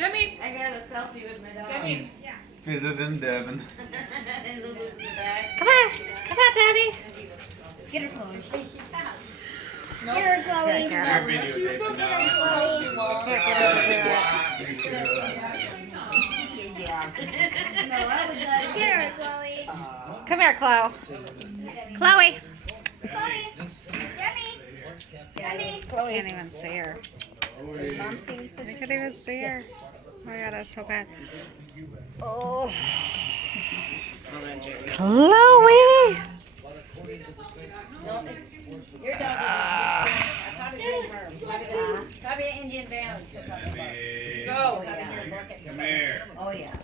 Demi. I got a selfie with my dog. Demi. Visiting Devin. And Lulu's in the back. Come on. Come on, Debbie. Get her Chloe. Nope. Get her, Chloe. You're videotaping now. Here, get her. No, I would not. Get her, Chloe. Come here, Chloe. Chloe. Chloe. Debbie. Chloe can't even see her. Mom sees I can't even see her. Oh my god, that's so bad. Oh. Chloe. Your dog probably an Indian Valley. Go. Come here. Oh, yeah.